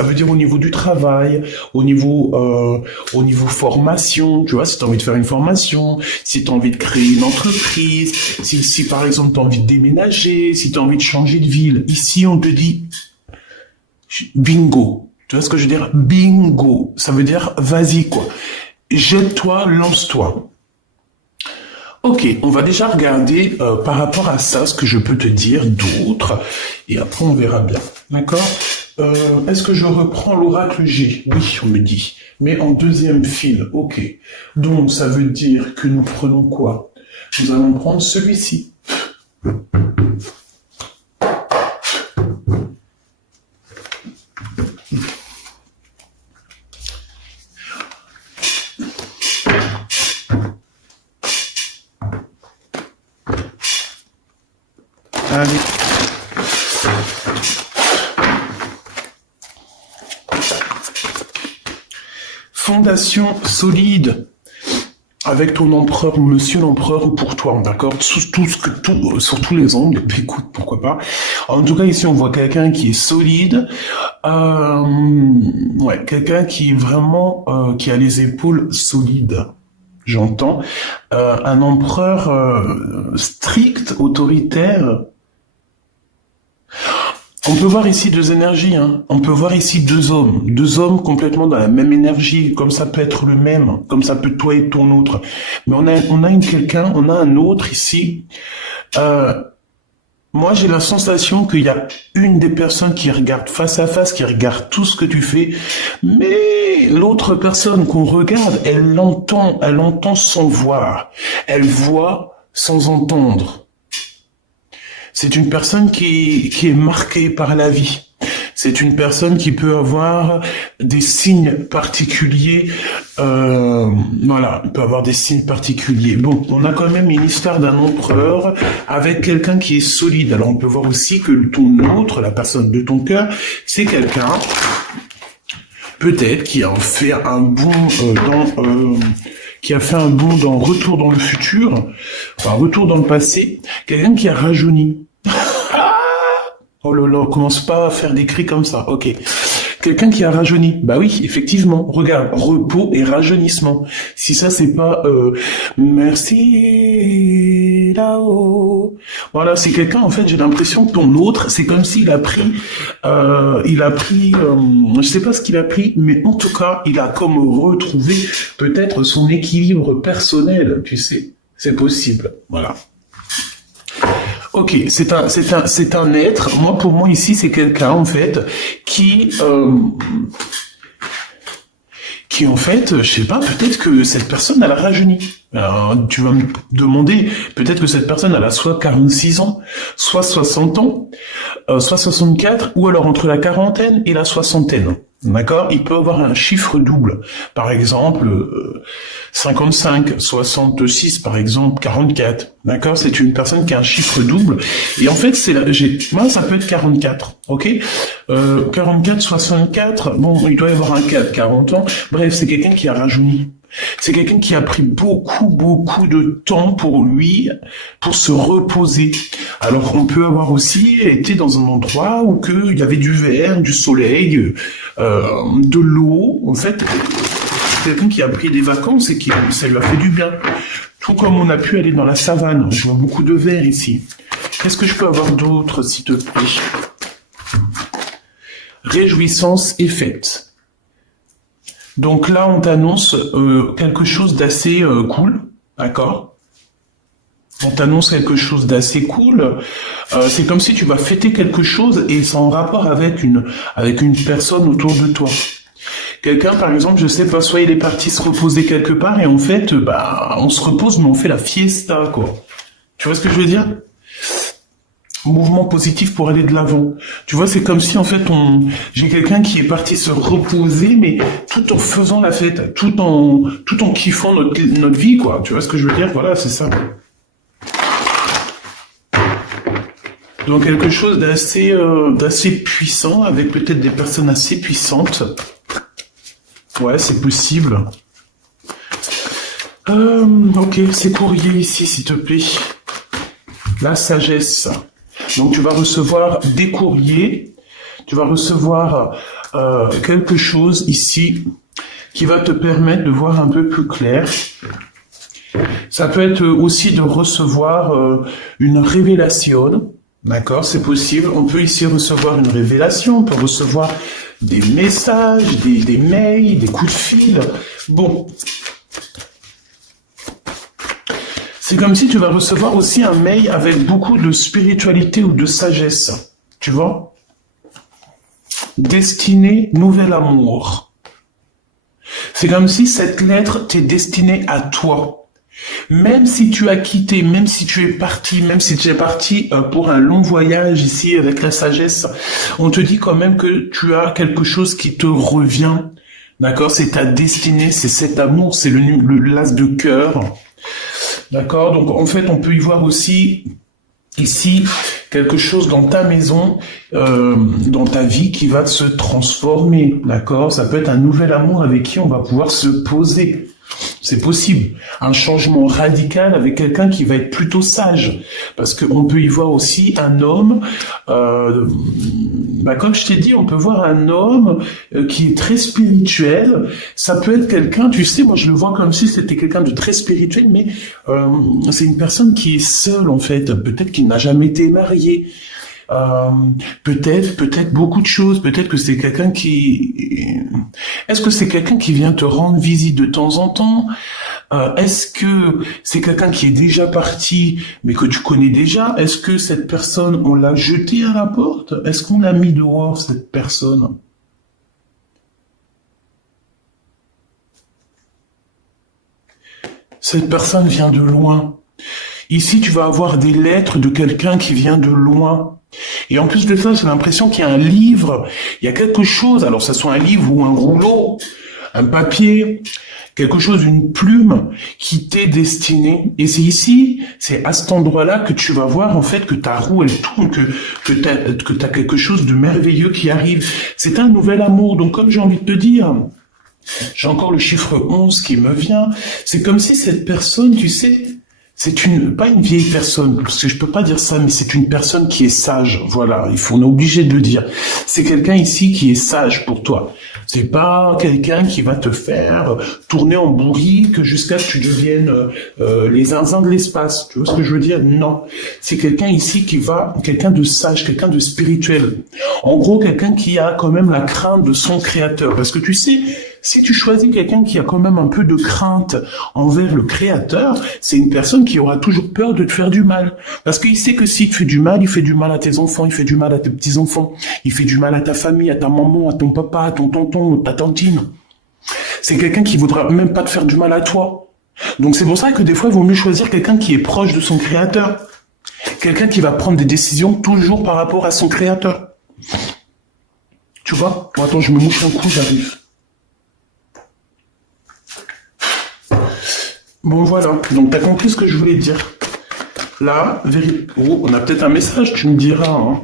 Ça veut dire au niveau du travail, au niveau formation, tu vois, si tu as envie de faire une formation, si tu as envie de créer une entreprise, si par exemple tu as envie de déménager, si tu as envie de changer de ville. Ici, on te dit bingo. Tu vois ce que je veux dire? Bingo. Ça veut dire vas-y, quoi. Jette-toi, lance-toi. Ok, on va déjà regarder par rapport à ça ce que je peux te dire d'autre, et après on verra bien. D'accord? Est-ce que je reprends l'oracle G? Oui, on me dit. Mais en deuxième fil, ok. Donc ça veut dire que nous prenons quoi? Nous allons prendre celui-ci. Allez. Fondation solide avec ton empereur ou monsieur l'empereur ou pour toi, d'accord? Sur tous les angles, écoute, pourquoi pas. En tout cas, ici, on voit quelqu'un qui est solide, ouais, quelqu'un qui est vraiment, qui a les épaules solides. J'entends. Un empereur strict, autoritaire. On peut voir ici deux énergies, hein. On peut voir ici deux hommes complètement dans la même énergie, comme ça peut être le même, comme ça peut toi et ton autre. Mais on a un autre ici. Moi, j'ai la sensation qu'il y a une des personnes qui regarde face à face, qui regarde tout ce que tu fais, mais l'autre personne qu'on regarde, elle entend sans voir, elle voit sans entendre. C'est une personne qui est marquée par la vie. C'est une personne qui peut avoir des signes particuliers. Voilà, il peut avoir des signes particuliers. Bon, on a quand même une histoire d'un empereur avec quelqu'un qui est solide. Alors on peut voir aussi que ton autre, la personne de ton cœur, c'est quelqu'un peut-être qui a fait un bond dans Retour dans le futur, enfin Retour dans le passé, quelqu'un qui a rajeuni. Oh là là, commence pas à faire des cris comme ça, ok. Quelqu'un qui a rajeuni, bah oui, effectivement, regarde, repos et rajeunissement. Si ça c'est pas merci là-haut. Voilà, c'est quelqu'un, en fait, j'ai l'impression que ton autre, c'est comme s'il a pris, je sais pas ce qu'il a pris, mais en tout cas, il a comme retrouvé peut-être son équilibre personnel, tu sais. C'est possible, voilà. Ok, c'est un être. Moi, pour moi ici, c'est quelqu'un en fait qui en fait, je sais pas, peut-être que cette personne elle a rajeuni. Alors, tu vas me demander, peut-être que cette personne elle a soit 46 ans, soit 60 ans, soit 64, ou alors entre la quarantaine et la soixantaine. D'accord? Il peut avoir un chiffre double. Par exemple, 55, 66, par exemple, 44. D'accord? C'est une personne qui a un chiffre double. Et en fait, moi, ça peut être 44. Ok? 44, 64. Bon, il doit y avoir un 4, 40 ans. Bref, c'est quelqu'un qui a rajeuni. C'est quelqu'un qui a pris beaucoup de temps pour lui, pour se reposer. Alors on peut avoir aussi été dans un endroit où il y avait du verre, du soleil, de l'eau. En fait, c'est quelqu'un qui a pris des vacances et ça lui a fait du bien. Tout comme on a pu aller dans la savane. Je vois beaucoup de verre ici. Qu'est-ce que je peux avoir d'autre, s'il te plaît? Réjouissance et fête. Donc là, on t'annonce quelque chose d'assez cool, d'accord? On t'annonce quelque chose d'assez cool. C'est comme si tu vas fêter quelque chose et c'est en rapport avec une personne autour de toi. Quelqu'un, par exemple, je sais pas, soit il est parti se reposer quelque part et en fait, on se repose mais on fait la fiesta, quoi. Tu vois ce que je veux dire? Mouvement positif pour aller de l'avant. Tu vois, c'est comme si en fait j'ai quelqu'un qui est parti se reposer, mais tout en faisant la fête, tout en kiffant notre vie, quoi. Tu vois ce que je veux dire? Voilà, c'est ça. Donc quelque chose d'assez puissant, avec peut-être des personnes assez puissantes. Ouais, c'est possible. Ok, c'est courrier ici, s'il te plaît. La sagesse. Donc tu vas recevoir des courriers, tu vas recevoir quelque chose ici qui va te permettre de voir un peu plus clair. Ça peut être aussi de recevoir une révélation, d'accord, c'est possible. On peut ici recevoir une révélation, on peut recevoir des messages, des mails, des coups de fil. Bon, c'est comme si tu vas recevoir aussi un mail avec beaucoup de spiritualité ou de sagesse, tu vois. Destinée, nouvel amour. C'est comme si cette lettre t'est destinée à toi. Même si tu as quitté, même si tu es parti, même si tu es parti pour un long voyage ici avec la sagesse, on te dit quand même que tu as quelque chose qui te revient. D'accord? C'est ta destinée, c'est cet amour, c'est le l'as de cœur. D'accord? Donc en fait, on peut y voir aussi ici quelque chose dans ta maison, dans ta vie qui va se transformer. D'accord? Ça peut être un nouvel amour avec qui on va pouvoir se poser. C'est possible. Un changement radical avec quelqu'un qui va être plutôt sage. Parce qu'on peut y voir aussi un homme, comme je t'ai dit, on peut voir un homme qui est très spirituel. Ça peut être quelqu'un, tu sais, moi je le vois comme si c'était quelqu'un de très spirituel, mais c'est une personne qui est seule en fait. Peut-être qu'il n'a jamais été marié. Peut-être beaucoup de choses. Peut-être que c'est quelqu'un qui... Est-ce que c'est quelqu'un qui vient te rendre visite de temps en temps? Est-ce que c'est quelqu'un qui est déjà parti, mais que tu connais déjà? Est-ce que cette personne, on l'a jetée à la porte? Est-ce qu'on l'a mis dehors, cette personne? Cette personne vient de loin. Ici, tu vas avoir des lettres de quelqu'un qui vient de loin. Et en plus de ça, j'ai l'impression qu'il y a un livre, il y a quelque chose, alors ça soit un livre ou un rouleau, un papier, quelque chose, une plume qui t'est destinée. Et c'est ici, c'est à cet endroit-là que tu vas voir en fait que ta roue elle tourne, que t'as quelque chose de merveilleux qui arrive. C'est un nouvel amour. Donc comme j'ai envie de te dire, j'ai encore le chiffre 11 qui me vient. C'est comme si cette personne, tu sais, c'est pas une vieille personne, parce que je peux pas dire ça, mais c'est une personne qui est sage. Voilà, on est obligé de le dire. C'est quelqu'un ici qui est sage pour toi. C'est pas quelqu'un qui va te faire tourner en bourrique jusqu'à ce que tu deviennes les zinzins de l'espace. Tu vois ce que je veux dire? Non. C'est quelqu'un ici quelqu'un de sage, quelqu'un de spirituel. En gros, quelqu'un qui a quand même la crainte de son créateur. Parce que tu sais, si tu choisis quelqu'un qui a quand même un peu de crainte envers le créateur, c'est une personne qui aura toujours peur de te faire du mal. Parce qu'il sait que s'il te fait du mal, il fait du mal à tes enfants, il fait du mal à tes petits-enfants, il fait du mal à ta famille, à ta maman, à ton papa, à ton tonton, à ta tantine. C'est quelqu'un qui voudra même pas te faire du mal à toi. Donc c'est pour ça que des fois, il vaut mieux choisir quelqu'un qui est proche de son créateur. Quelqu'un qui va prendre des décisions toujours par rapport à son créateur. Tu vois? Bon, attends, je me mouche un coup, j'arrive. Bon voilà, donc t'as compris ce que je voulais dire. Là, on a peut-être un message, tu me diras. Hein.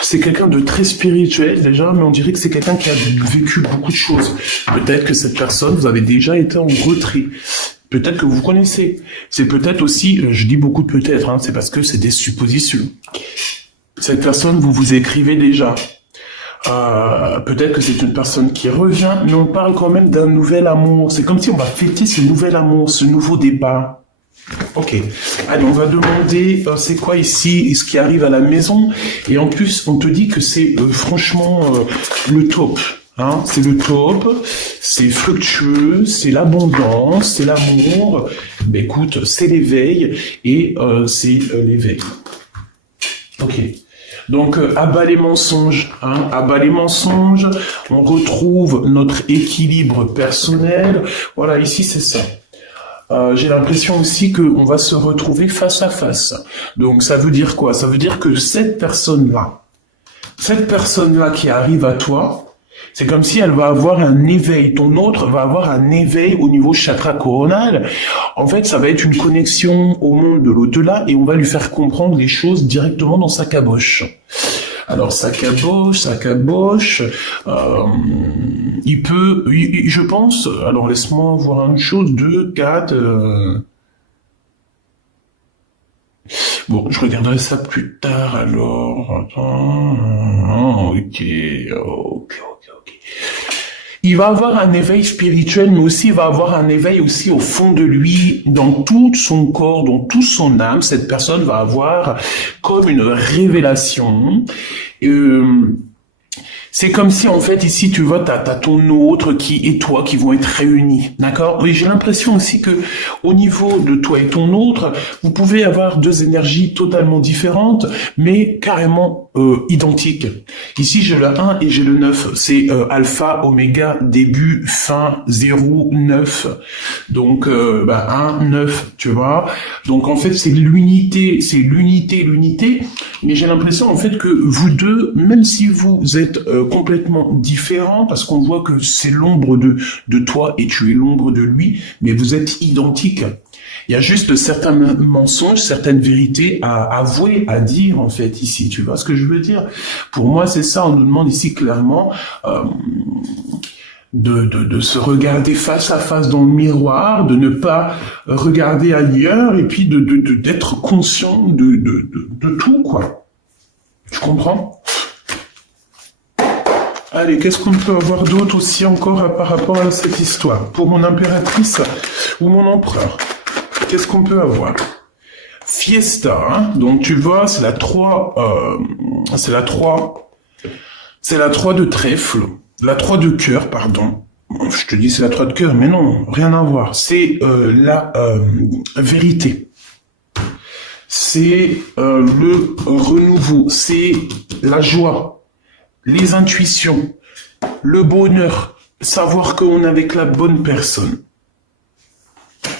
C'est quelqu'un de très spirituel déjà, mais on dirait que c'est quelqu'un qui a vécu beaucoup de choses. Peut-être que cette personne, vous avez déjà été en retrait. Peut-être que vous connaissez. C'est peut-être aussi, je dis beaucoup de peut-être, hein, c'est parce que c'est des suppositions. Cette personne, vous vous écrivez déjà. Peut-être que c'est une personne qui revient, mais on parle quand même d'un nouvel amour. C'est comme si on va fêter ce nouvel amour, ce nouveau départ. Ok. Allez, on va demander c'est quoi ici, ce qui arrive à la maison. Et en plus, on te dit que c'est franchement le top. Hein, c'est le top, c'est fructueux, c'est l'abondance, c'est l'amour. Ben écoute, c'est l'éveil et c'est l'éveil. Ok. Donc, abat les mensonges, hein, abat les mensonges, on retrouve notre équilibre personnel. Voilà, ici, c'est ça. J'ai l'impression aussi qu'on va se retrouver face à face. Donc, ça veut dire quoi? Ça veut dire que cette personne-là qui arrive à toi, c'est comme si elle va avoir un éveil. Ton autre va avoir un éveil au niveau chakra coronal. En fait, ça va être une connexion au monde de l'au-delà et on va lui faire comprendre les choses directement dans sa caboche. Alors, sa caboche, je pense, alors laisse-moi voir une chose, 2, 4... Bon, je regarderai ça plus tard, alors. Attends. Ok, ok, ok, ok. Il va avoir un éveil spirituel, mais aussi il va avoir un éveil aussi au fond de lui, dans tout son corps, dans toute son âme. Cette personne va avoir comme une révélation. C'est comme si, en fait, ici, tu vois, t'as ton autre et toi qui vont être réunis, d'accord? Oui, j'ai l'impression aussi que, au niveau de toi et ton autre, vous pouvez avoir deux énergies totalement différentes, mais carrément identiques. Ici, j'ai le 1 et j'ai le 9. C'est alpha, oméga, début, fin, 0, 9. Donc, 1, 9, tu vois? Donc, en fait, c'est l'unité, l'unité. Mais j'ai l'impression, en fait, que vous deux, même si vous êtes complètement différents, parce qu'on voit que c'est l'ombre de toi et tu es l'ombre de lui, mais vous êtes identiques. Il y a juste certains mensonges, certaines vérités à avouer, à dire, en fait, ici. Tu vois ce que je veux dire? Pour moi, c'est ça. On nous demande ici clairement de se regarder face à face dans le miroir, de ne pas regarder ailleurs, et puis d'être conscient de tout, quoi. Tu comprends? Allez, qu'est-ce qu'on peut avoir d'autre aussi encore par rapport à cette histoire? Pour mon impératrice ou mon empereur, qu'est-ce qu'on peut avoir? Fiesta, hein? Donc tu vois, c'est la 3 de trèfle, la 3 de cœur, pardon. Je te dis c'est la 3 de cœur, mais non, rien à voir. C'est la vérité. C'est le renouveau, c'est la joie. Les intuitions, le bonheur, savoir qu'on est avec la bonne personne.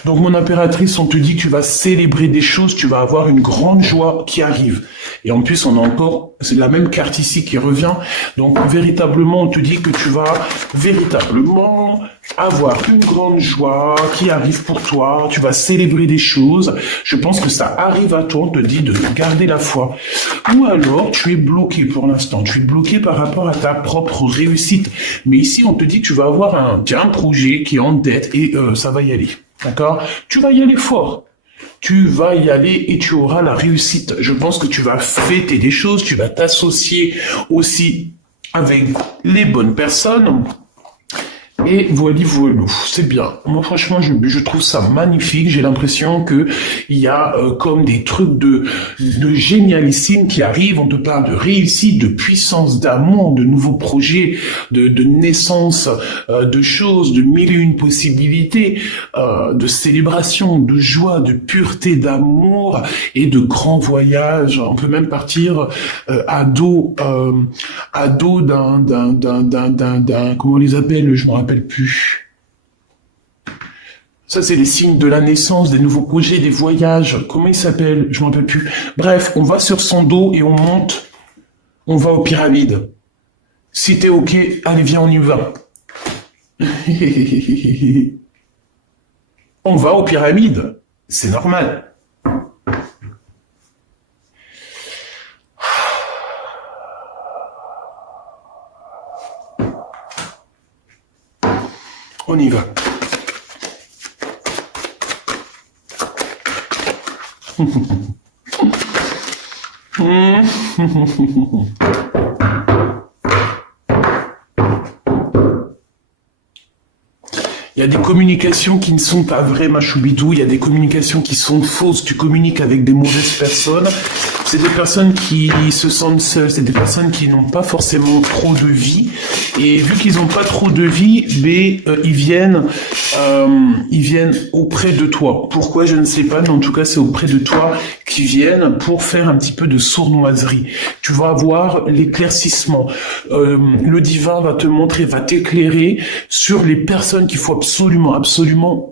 Donc mon impératrice, on te dit que tu vas célébrer des choses, tu vas avoir une grande joie qui arrive. Et en plus, on a encore, c'est la même carte ici qui revient. Donc véritablement, on te dit que tu vas véritablement avoir une grande joie qui arrive pour toi. Tu vas célébrer des choses. Je pense que ça arrive à toi, on te dit de garder la foi. Ou alors, tu es bloqué pour l'instant. Tu es bloqué par rapport à ta propre réussite. Mais ici, on te dit que tu vas avoir un projet qui est en tête et ça va y aller. D'accord? Tu vas y aller fort. Tu vas y aller et tu auras la réussite. Je pense que tu vas fêter des choses, tu vas t'associer aussi avec les bonnes personnes. Et voilà, c'est bien. Moi, franchement, je trouve ça magnifique. J'ai l'impression que il y a comme des trucs de génialissime qui arrivent. On te parle de réussite, de puissance, d'amour, de nouveaux projets, de naissance, de choses, de mille et une possibilités, de célébration, de joie, de pureté, d'amour et de grands voyages. On peut même partir à dos d'un comment on les appelle, je me rappelle plus. Ça, c'est les signes de la naissance, des nouveaux projets, des voyages. Comment il s'appelle? Je me rappelle plus. Bref, on va sur son dos et on monte. On va aux pyramides. Si t'es ok, allez, viens, on y va. On va aux pyramides. C'est normal. On y va. Il y a des communications qui ne sont pas vraies, ma choubidou. Il y a des communications qui sont fausses. Tu communiques avec des mauvaises personnes. C'est des personnes qui se sentent seules. C'est des personnes qui n'ont pas forcément trop de vie. Et vu qu'ils n'ont pas trop de vie, ils viennent auprès de toi. Pourquoi, je ne sais pas, mais en tout cas, c'est auprès de toi qu'ils viennent pour faire un petit peu de sournoiserie. Tu vas avoir l'éclaircissement. Le divin va te montrer, va t'éclairer sur les personnes qu'il faut absolument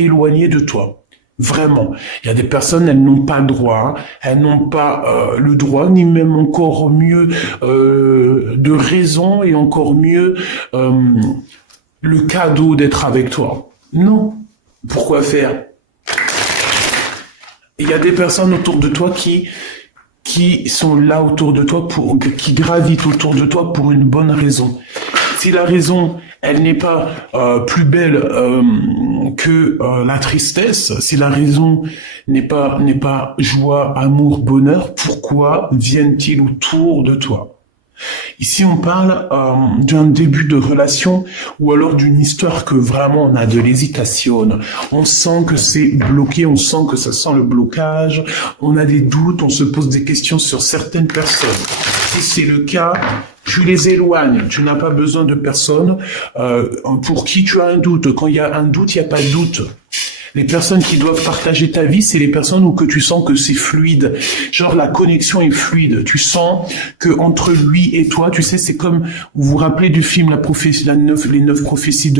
éloigner de toi. Vraiment. Il y a des personnes, elles n'ont pas le droit, elles n'ont pas le droit, ni même encore mieux de raison et encore mieux le cadeau d'être avec toi. Non. Pourquoi faire? Il y a des personnes autour de toi qui sont là autour de toi, qui gravitent autour de toi pour une bonne raison. Si la raison, elle n'est pas plus belle que la tristesse, si la raison n'est pas joie, amour, bonheur, pourquoi viennent-ils autour de toi? Ici, on parle d'un début de relation ou alors d'une histoire que vraiment on a de l'hésitation. On sent que c'est bloqué, on sent que ça sent le blocage, on a des doutes, on se pose des questions sur certaines personnes. Si c'est le cas, tu les éloignes. Tu n'as pas besoin de personnes pour qui tu as un doute. Quand il y a un doute, il n'y a pas de doute. Les personnes qui doivent partager ta vie, c'est les personnes où que tu sens que c'est fluide. Genre, la connexion est fluide. Tu sens que entre lui et toi, tu sais, c'est comme, vous vous rappelez du film les 9 prophéties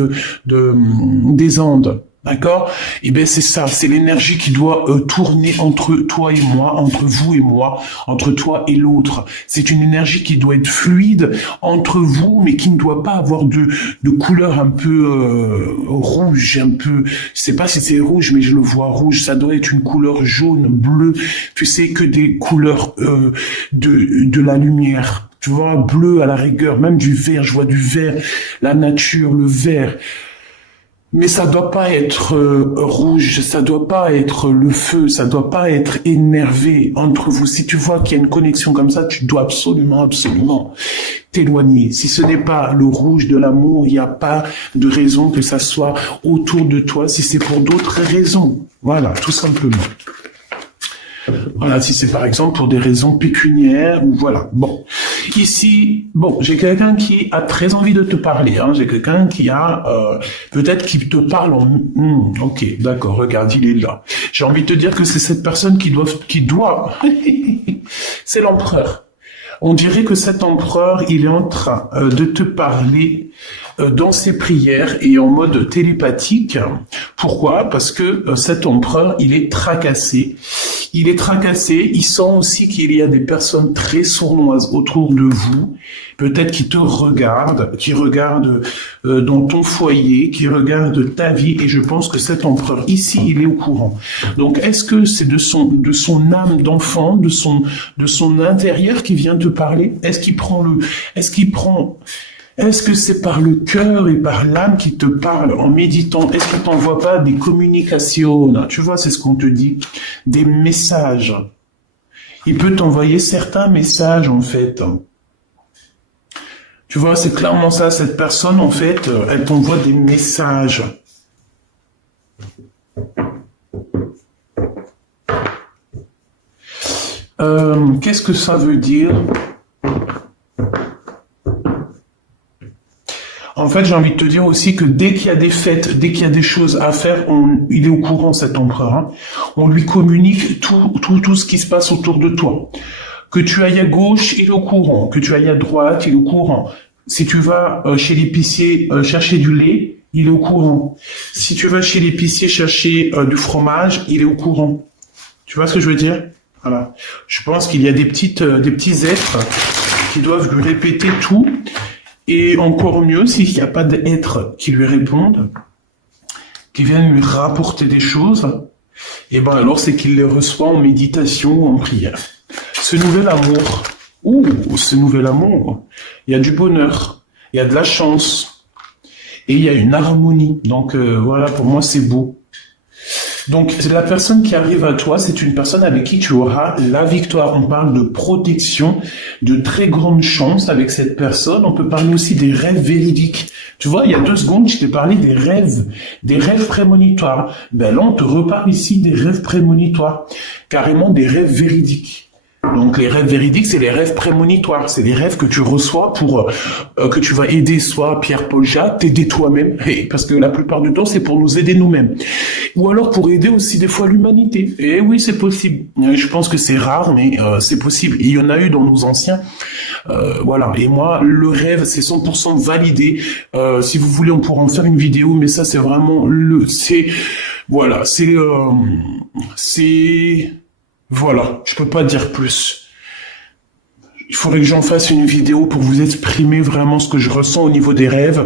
des Andes. D'accord? Eh ben, c'est ça. C'est l'énergie qui doit tourner entre toi et moi, entre vous et moi, entre toi et l'autre. C'est une énergie qui doit être fluide entre vous, mais qui ne doit pas avoir de couleur un peu rouge, un peu, je sais pas si c'est rouge, mais je le vois rouge. Ça doit être une couleur jaune, bleue. Tu sais, que des couleurs de la lumière. Tu vois, bleu à la rigueur, même du vert. Je vois du vert, la nature, le vert. Mais ça doit pas être rouge, ça doit pas être le feu, ça doit pas être énervé entre vous. Si tu vois qu'il y a une connexion comme ça, tu dois absolument t'éloigner. Si ce n'est pas le rouge de l'amour, il n'y a pas de raison que ça soit autour de toi, si c'est pour d'autres raisons. Voilà, tout simplement. Voilà, si c'est par exemple pour des raisons pécuniaires, ou voilà. Bon, ici, bon, j'ai quelqu'un qui a très envie de te parler. Hein. J'ai quelqu'un qui a, peut-être qui te parle en... ok, d'accord, regarde, il est là. J'ai envie de te dire que c'est cette personne qui doit... c'est l'empereur. On dirait que cet empereur, il est en train de te parler dans ses prières et en mode télépathique. Pourquoi? Parce que cet empereur, il est tracassé. Il est tracassé, il sent aussi qu'il y a des personnes très sournoises autour de vous, peut-être qui te regardent, qui regardent dans ton foyer, qui regardent ta vie, et je pense que cet empereur ici, il est au courant. Donc, est-ce que c'est de son âme d'enfant, de son intérieur qui vient te parler? Est-ce que c'est par le cœur et par l'âme qui te parle en méditant? Est-ce qu'il t'envoie pas des communications? Tu vois, c'est ce qu'on te dit. Des messages. Il peut t'envoyer certains messages, en fait. Tu vois, c'est clairement ça. Cette personne, en fait, elle t'envoie des messages. Qu'est-ce que ça veut dire? En fait, j'ai envie de te dire aussi que dès qu'il y a des fêtes, dès qu'il y a des choses à faire, il est au courant, cet empereur. Hein. On lui communique tout ce qui se passe autour de toi. Que tu ailles à gauche, il est au courant. Que tu ailles à droite, il est au courant. Si tu vas chez l'épicier chercher du lait, il est au courant. Si tu vas chez l'épicier chercher du fromage, il est au courant. Tu vois ce que je veux dire? Voilà. Je pense qu'il y a des petits êtres qui doivent lui répéter tout. Et encore mieux, s'il n'y a pas d'êtres qui lui répondent, qui viennent lui rapporter des choses, et ben alors c'est qu'il les reçoit en méditation ou en prière. Ce nouvel amour, il y a du bonheur, il y a de la chance, et il y a une harmonie. Donc voilà, pour moi c'est beau. Donc, la personne qui arrive à toi, c'est une personne avec qui tu auras la victoire. On parle de protection, de très grande chance avec cette personne. On peut parler aussi des rêves véridiques. Tu vois, il y a 2 secondes, je t'ai parlé des rêves prémonitoires. Ben là, on te reparle ici des rêves prémonitoires, carrément des rêves véridiques. Donc les rêves véridiques, c'est les rêves prémonitoires, c'est les rêves que tu reçois pour que tu vas aider soit Pierre, Paul, Jacques, t'aider toi-même, parce que la plupart du temps c'est pour nous aider nous-mêmes, ou alors pour aider aussi des fois l'humanité. Et oui, c'est possible. Je pense que c'est rare, mais c'est possible. Et il y en a eu dans nos anciens. Voilà. Et moi, le rêve, c'est 100% validé. Si vous voulez, on pourra en faire une vidéo, mais ça, c'est vraiment voilà, voilà, je peux pas dire plus. Il faudrait que j'en fasse une vidéo pour vous exprimer vraiment ce que je ressens au niveau des rêves.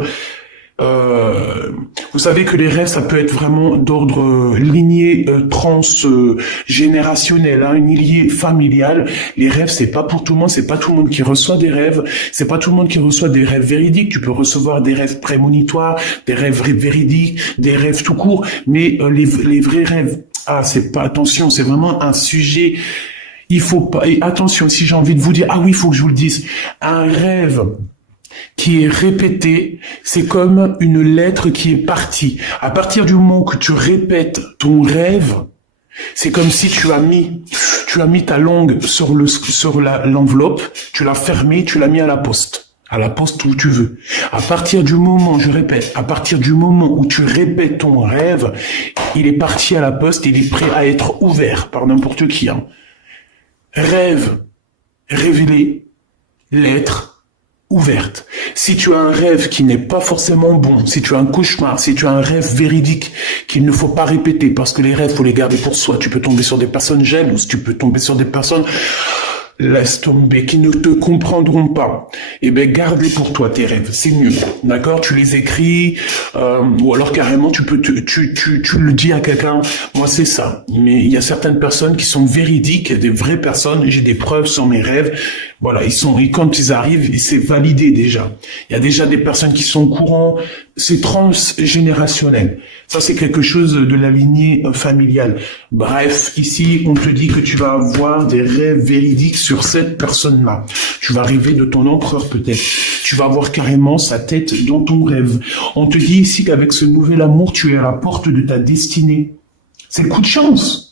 Vous savez que les rêves, ça peut être vraiment d'ordre lignée transgénérationnel, hein, une lignée familiale. Les rêves, c'est pas pour tout le monde, c'est pas tout le monde qui reçoit des rêves, c'est pas tout le monde qui reçoit des rêves véridiques. Tu peux recevoir des rêves prémonitoires, des rêves véridiques, des rêves tout court, mais les vrais rêves, c'est pas, attention, c'est vraiment un sujet. Il faut pas, et attention, si j'ai envie de vous dire, oui, il faut que je vous le dise, un rêve qui est répété, c'est comme une lettre qui est partie. À partir du moment que tu répètes ton rêve, c'est comme si tu as mis ta langue sur l'enveloppe, tu l'as fermée, tu l'as mis à la poste où tu veux. À partir du moment, je répète, à partir du moment où tu répètes ton rêve, il est parti à la poste, il est prêt à être ouvert par n'importe qui, hein. Rêve révélé, lettre ouverte. Si tu as un rêve qui n'est pas forcément bon, si tu as un cauchemar, si tu as un rêve véridique qu'il ne faut pas répéter, parce que les rêves, faut les garder pour soi. Tu peux tomber sur des personnes jalouses, tu peux tomber sur des personnes, laisse tomber, qui ne te comprendront pas. Eh ben, garde-les pour toi, tes rêves. C'est mieux. D'accord? Tu les écris, ou alors carrément, tu le dis à quelqu'un. Moi, c'est ça. Mais il y a certaines personnes qui sont véridiques, des vraies personnes. J'ai des preuves sur mes rêves. Voilà, et quand ils arrivent, c'est validé déjà. Il y a déjà des personnes qui sont au courant. C'est transgénérationnel. Ça, c'est quelque chose de la lignée familiale. Bref, ici, on te dit que tu vas avoir des rêves véridiques sur cette personne-là. Tu vas rêver de ton empereur peut-être. Tu vas avoir carrément sa tête dans ton rêve. On te dit ici qu'avec ce nouvel amour, tu es à la porte de ta destinée. C'est le coup de chance.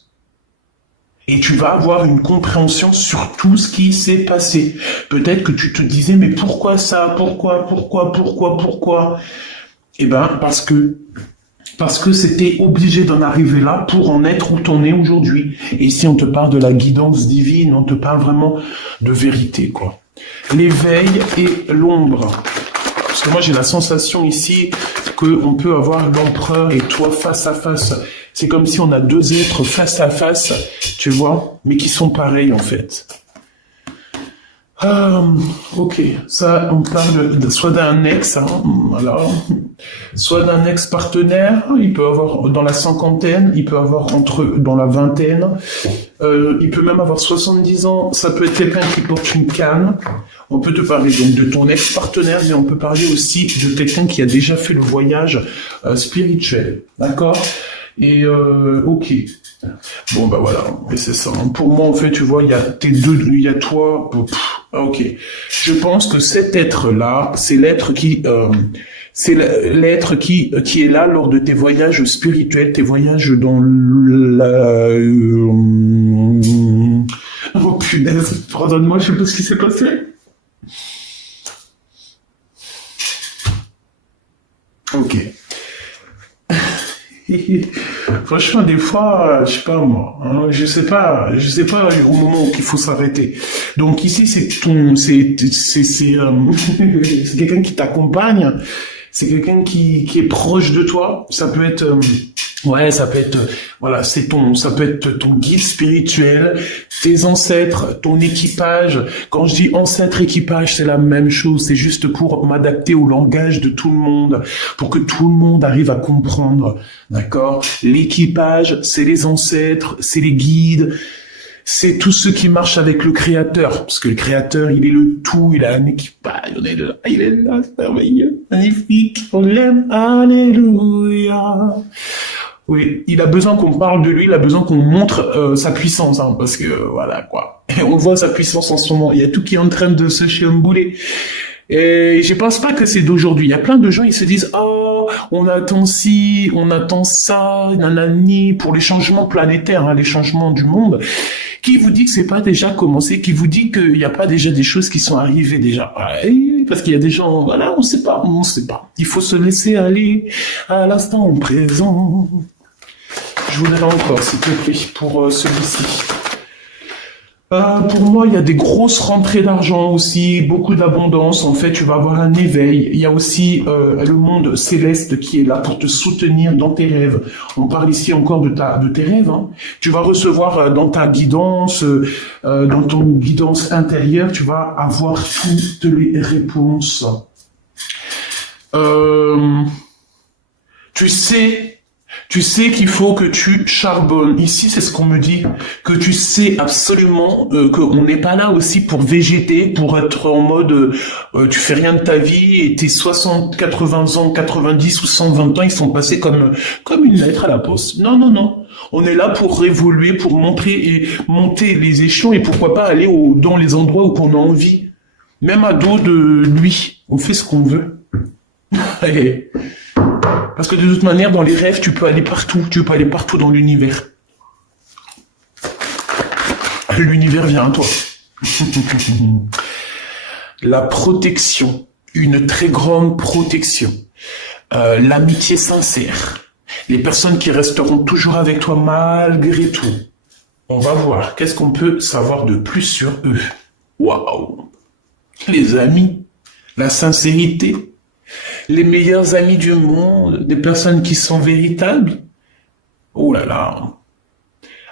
Et tu vas avoir une compréhension sur tout ce qui s'est passé. Peut-être que tu te disais, mais pourquoi ça? Pourquoi? Eh ben, parce que c'était obligé d'en arriver là pour en être où t'en es aujourd'hui. Et ici, on te parle de la guidance divine, on te parle vraiment de vérité, quoi. L'éveil et l'ombre. Parce que moi, j'ai la sensation ici qu'on peut avoir l'empereur et toi face à face. C'est comme si on a deux êtres face à face, tu vois, mais qui sont pareils, en fait. Ok, ça, on parle soit d'un ex, hein, alors, soit d'un ex-partenaire, il peut avoir dans la cinquantaine, il peut avoir dans la vingtaine, il peut même avoir 70 ans, ça peut être quelqu'un qui porte une canne. On peut te parler donc de ton ex-partenaire, mais on peut parler aussi de quelqu'un qui a déjà fait le voyage spirituel, d'accord? Et ok. Bon bah voilà, et c'est ça. Pour moi en fait, tu vois, il y a toi. Ok. Je pense que cet être-là, c'est l'être qui est là lors de tes voyages spirituels, tes voyages dans la. Oh punaise, pardonne-moi, je sais pas ce qui s'est passé. Ok. Franchement, des fois, je sais pas moi, hein, je sais pas au moment où il faut s'arrêter. Donc ici, c'est quelqu'un qui t'accompagne, c'est quelqu'un qui est proche de toi. Ça peut être, voilà, ça peut être ton guide spirituel, tes ancêtres, ton équipage. Quand je dis ancêtre, équipage, c'est la même chose. C'est juste pour m'adapter au langage de tout le monde, pour que tout le monde arrive à comprendre. D'accord? L'équipage, c'est les ancêtres, c'est les guides, c'est tous ceux qui marchent avec le Créateur. Parce que le Créateur, il est le tout, il a un équipage, il est là, c'est merveilleux, magnifique, on l'aime, alléluia. Oui, il a besoin qu'on parle de lui, il a besoin qu'on montre sa puissance, hein, parce que voilà quoi. Et on voit sa puissance en ce moment. Il y a tout qui est en train de se chambouler. Et je pense pas que c'est d'aujourd'hui. Il y a plein de gens, ils se disent on attend ci, on attend ça, nanani, pour les changements planétaires, hein, les changements du monde. Qui vous dit que c'est pas déjà commencé? Qui vous dit qu'il n'y a pas déjà des choses qui sont arrivées déjà? Ouais, parce qu'il y a des gens, voilà, on sait pas. Il faut se laisser aller à l'instant présent. Je vous donne encore, s'il te plaît, pour celui-ci. Pour moi, il y a des grosses rentrées d'argent aussi, beaucoup d'abondance. En fait, tu vas avoir un éveil. Il y a aussi le monde céleste qui est là pour te soutenir dans tes rêves. On parle ici encore de tes rêves. Hein. Tu vas recevoir dans ta guidance, dans ton guidance intérieure, tu vas avoir toutes les réponses. Euh, tu sais, Tu sais qu'il faut que tu charbonnes. Ici, c'est ce qu'on me dit, que tu sais absolument qu'on n'est pas là aussi pour végéter, pour être en mode tu fais rien de ta vie et tes 60, 80 ans, 90 ou 120 ans, ils sont passés comme une lettre à la poste. Non, non, non. On est là pour évoluer, pour montrer et monter les échelons et pourquoi pas aller dans les endroits où on a envie. Même à dos de lui, on fait ce qu'on veut. Parce que de toute manière, dans les rêves, tu peux aller partout. Tu peux aller partout dans l'univers. L'univers vient à toi. La protection. Une très grande protection. L'amitié sincère. Les personnes qui resteront toujours avec toi malgré tout. On va voir. Qu'est-ce qu'on peut savoir de plus sur eux? Waouh! Les amis. La sincérité. Les meilleurs amis du monde, des personnes qui sont véritables. Oh là là.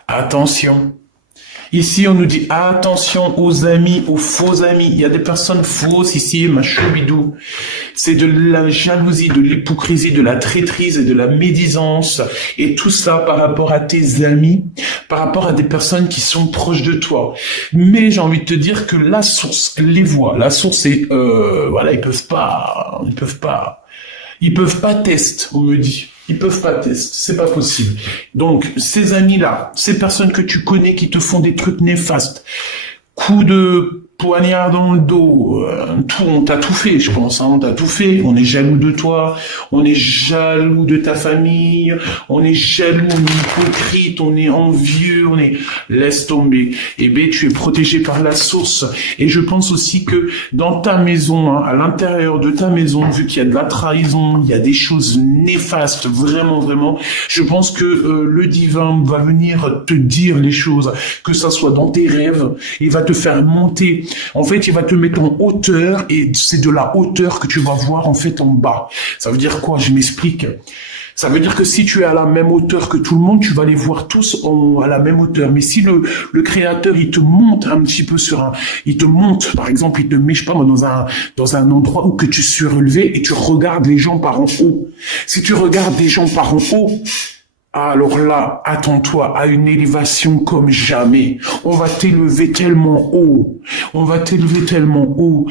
Attention. Ici, on nous dit attention aux amis, aux faux amis. Il y a des personnes fausses ici, ma choubidou. C'est de la jalousie, de l'hypocrisie, de la traîtrise et de la médisance. Et tout ça par rapport à tes amis, par rapport à des personnes qui sont proches de toi. Mais j'ai envie de te dire que la source les voit. La source est, voilà, ils peuvent pas tester, on me dit. Ils peuvent pas tester, c'est pas possible. Donc, ces amis-là, ces personnes que tu connais qui te font des trucs néfastes, coups de poignard dans le dos, tout, on t'a tout fait, je pense, hein, on t'a tout fait. On est jaloux de toi, on est jaloux de ta famille, on est jaloux, on est hypocrite, on est envieux, laisse tomber. Eh ben, tu es protégé par la source. Et je pense aussi que dans ta maison, hein, à l'intérieur de ta maison, vu qu'il y a de la trahison, il y a des choses néfastes, vraiment, vraiment, je pense que le divin va venir te dire les choses, que ça soit dans tes rêves, il va te faire monter. En fait, il va te mettre en hauteur et c'est de la hauteur que tu vas voir en fait en bas. Ça veut dire quoi? Je m'explique. Ça veut dire que si tu es à la même hauteur que tout le monde, tu vas les voir tous à la même hauteur. Mais si le créateur, il te monte un petit peu il te monte, par exemple, il te met, je sais pas moi, dans un endroit où que tu suis relevé et tu regardes les gens par en haut. Si tu regardes les gens par en haut, alors là, attends-toi à une élévation comme jamais. On va t'élever tellement haut. On va t'élever tellement haut.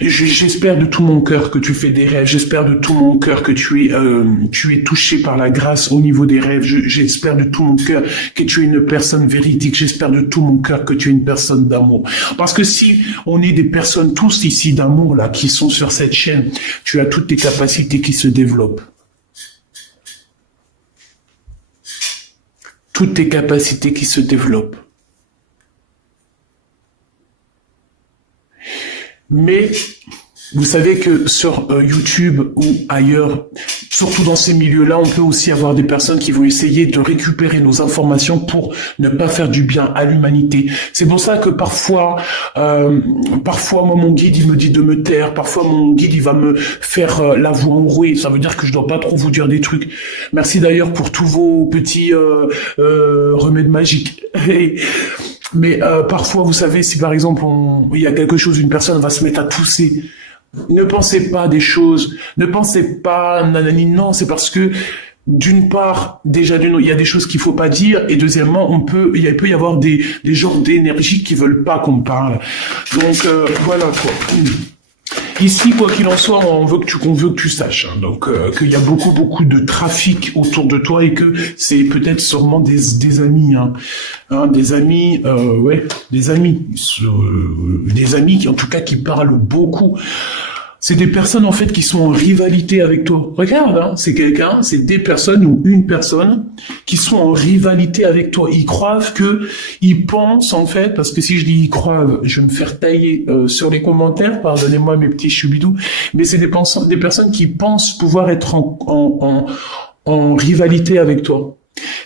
J'espère de tout mon cœur que tu fais des rêves. J'espère de tout mon cœur que tu es touché par la grâce au niveau des rêves. J'espère de tout mon cœur que tu es une personne véridique. J'espère de tout mon cœur que tu es une personne d'amour. Parce que si on est des personnes tous ici d'amour là qui sont sur cette chaîne, tu as toutes tes capacités qui se développent. Toutes tes capacités qui se développent. Mais vous savez que sur YouTube ou ailleurs, surtout dans ces milieux-là, on peut aussi avoir des personnes qui vont essayer de récupérer nos informations pour ne pas faire du bien à l'humanité. C'est pour ça que parfois, moi mon guide il me dit de me taire, parfois mon guide il va me faire la voix enrouée. Ça veut dire que je dois pas trop vous dire des trucs. Merci d'ailleurs pour tous vos petits remèdes magiques. Mais parfois, vous savez, si par exemple il y a quelque chose, une personne va se mettre à tousser. Ne pensez pas des choses, ne pensez pas nanani, non, c'est parce que d'une part, déjà il y a des choses qu'il faut pas dire, et deuxièmement, il peut y avoir des genres d'énergie qui veulent pas qu'on parle. Donc voilà quoi. Ici, quoi qu'il en soit, on veut que tu saches, hein, donc qu'il y a beaucoup de trafic autour de toi et que c'est peut-être sûrement des amis, des amis, des amis qui en tout cas qui parlent beaucoup. C'est des personnes en fait qui sont en rivalité avec toi. Regarde, hein, c'est des personnes ou une personne qui sont en rivalité avec toi. Ils pensent en fait, parce que si je dis ils croient, je vais me faire tailler sur les commentaires, pardonnez-moi mes petits choubidous, mais c'est des personnes qui pensent pouvoir être en rivalité avec toi.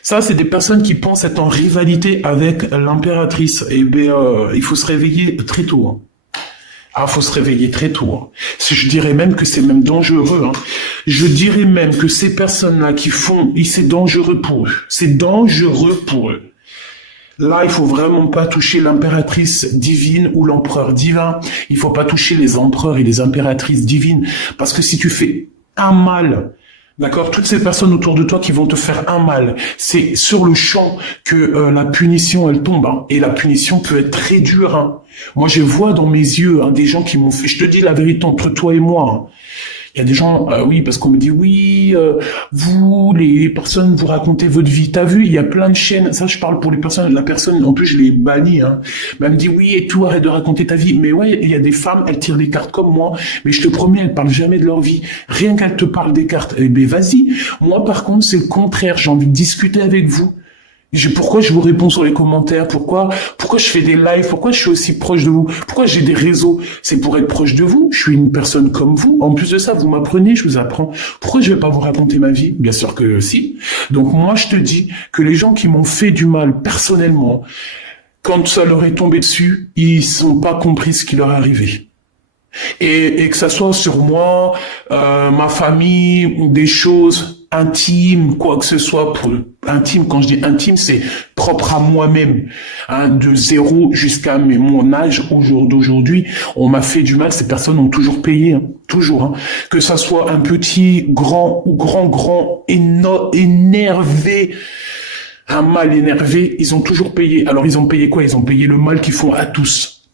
Ça, c'est des personnes qui pensent être en rivalité avec l'impératrice. Eh bien, il faut se réveiller très tôt. Hein. Ah, faut se réveiller très tôt. Hein. Je dirais même que c'est même dangereux. Hein. Je dirais même que ces personnes-là c'est dangereux pour eux. C'est dangereux pour eux. Là, il faut vraiment pas toucher l'impératrice divine ou l'empereur divin. Il faut pas toucher les empereurs et les impératrices divines. Parce que si tu fais un mal, d'accord, toutes ces personnes autour de toi qui vont te faire un mal, c'est sur le champ que la punition, elle tombe. Hein. Et la punition peut être très dure. Hein. Moi, je vois dans mes yeux des gens qui m'ont fait... Je te dis la vérité entre toi et moi. Hein. Il y a des gens, oui, parce qu'on me dit, oui, vous, les personnes, vous racontez votre vie. T'as vu, il y a plein de chaînes. Ça, je parle pour les personnes. La personne, en plus, je l'ai bannie. Hein. Mais elle me dit, oui, et tout, arrête de raconter ta vie. Mais ouais, il y a des femmes, elles tirent des cartes comme moi. Mais je te promets, elles parlent jamais de leur vie. Rien qu'elles te parlent des cartes. Eh ben, vas-y. Moi, par contre, c'est le contraire. J'ai envie de discuter avec vous. Pourquoi je vous réponds sur les commentaires? Pourquoi je fais des lives? Pourquoi je suis aussi proche de vous? Pourquoi j'ai des réseaux? C'est pour être proche de vous. Je suis une personne comme vous. En plus de ça, vous m'apprenez, je vous apprends. Pourquoi je vais pas vous raconter ma vie? Bien sûr que si. Donc moi, je te dis que les gens qui m'ont fait du mal personnellement, quand ça leur est tombé dessus, ils sont pas compris ce qui leur est arrivé. Et que ça soit sur moi, ma famille, des choses intimes, quoi que ce soit, pour intime, quand je dis intime, c'est propre à moi-même, hein, de 0 jusqu'à mon âge d'aujourd'hui, on m'a fait du mal, ces personnes ont toujours payé, hein, toujours, hein. Que ça soit un petit, grand ou grand, énervé, un mal énervé, ils ont toujours payé. Alors ils ont payé quoi? Ils ont payé le mal qu'ils font à tous.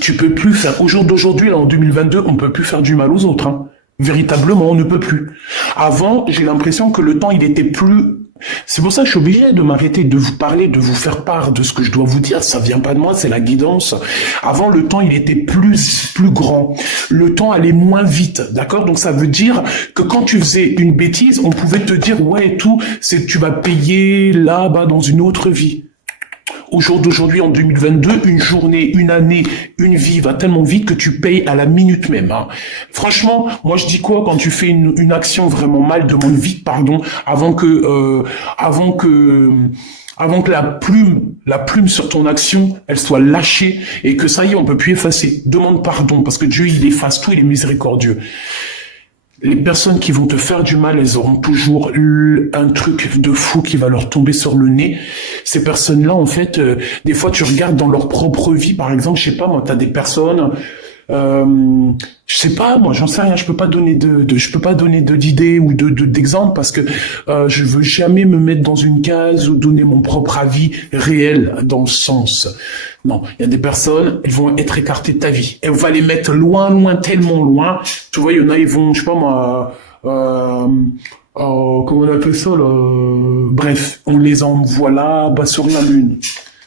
Tu peux plus faire, au jour d'aujourd'hui, là, en 2022, on peut plus faire du mal aux autres, hein. Véritablement, on ne peut plus. Avant, j'ai l'impression que le temps, il était plus... C'est pour ça que je suis obligé de m'arrêter, de vous parler, de vous faire part de ce que je dois vous dire. Ça vient pas de moi, c'est la guidance. Avant, le temps, il était plus grand. Le temps allait moins vite, d'accord? Donc, ça veut dire que quand tu faisais une bêtise, on pouvait te dire, ouais, et tout, tu vas payer là-bas dans une autre vie. Au jour d'aujourd'hui, en 2022, une journée, une année, une vie va tellement vite que tu payes à la minute même. Hein. Franchement, moi je dis quoi quand tu fais une action vraiment mal, demande vite pardon avant que la plume sur ton action, elle soit lâchée et que ça y est, on peut plus effacer. Demande pardon parce que Dieu il efface tout, il est miséricordieux. Les personnes qui vont te faire du mal, elles auront toujours un truc de fou qui va leur tomber sur le nez. Ces personnes-là, en fait, des fois, tu regardes dans leur propre vie, par exemple, je sais pas, moi, t'as des personnes, je sais pas, moi, j'en sais rien, je peux pas donner d'idées ou d'exemples parce que je veux jamais me mettre dans une case ou donner mon propre avis réel dans le sens. Non, il y a des personnes, elles vont être écartées de ta vie. Elle va les mettre loin, tellement loin. Tu vois, il y en a, ils vont, je sais pas moi, comment on appelle ça là, bref, on les envoie là, bas sur la lune.